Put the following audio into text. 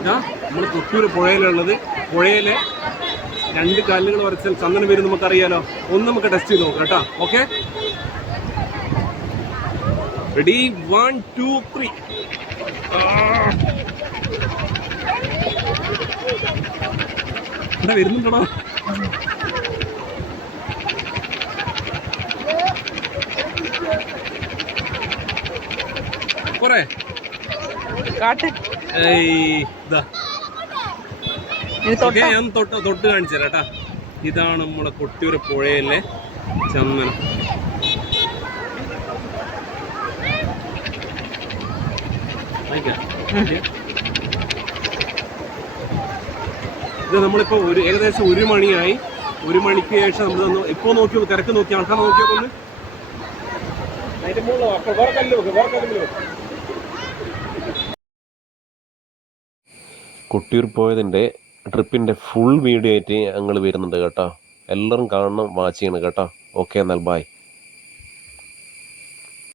ഇതാ നമ്മൾ കൊട്ടിയൂർ പുഴയിലുള്ളത്. പുഴയിലെ 2 കല്ലുകൾ വരച്ചാൽ ചന്ദനം വരും നമുക്കറിയാലോ. ഒന്ന് നമുക്ക് ടെസ്റ്റ് ചെയ്ത് നോക്കാം കേട്ടോ. Okay, ready, 1 2 3. ഇവിടെ വരുന്നുണ്ടോ? പോരെ ഞാൻ തൊട്ട് കാണിച്ചു തരാം കേട്ടാ. ഇതാണ് നമ്മുടെ കൊട്ടിയൂർ പുഴയിലെ ചന്ദനം. ഇത് നമ്മളിപ്പോ ഏകദേശം 1 മണിയായി. 1 മണിക്ക് ശേഷം നമ്മൾ ഇപ്പൊ നോക്കി തിരക്ക് നോക്കി ആൾക്കാർ നോക്കിയൊന്ന് അതിന്റെ മുകളിൽ വേറെ കല്ല് വെക്കും, വേറെ കല്ല് വെക്കും. കൊട്ടിയൂർ പോയതിൻ്റെ ട്രിപ്പിൻ്റെ ഫുൾ വീഡിയോ ആയിട്ട് ഞങ്ങൾ വരുന്നുണ്ട് കേട്ടോ. എല്ലാവരും കാണണം, വാച്ച് ചെയ്യണം കേട്ടോ. ഓക്കെ, എന്നാൽ ബൈ.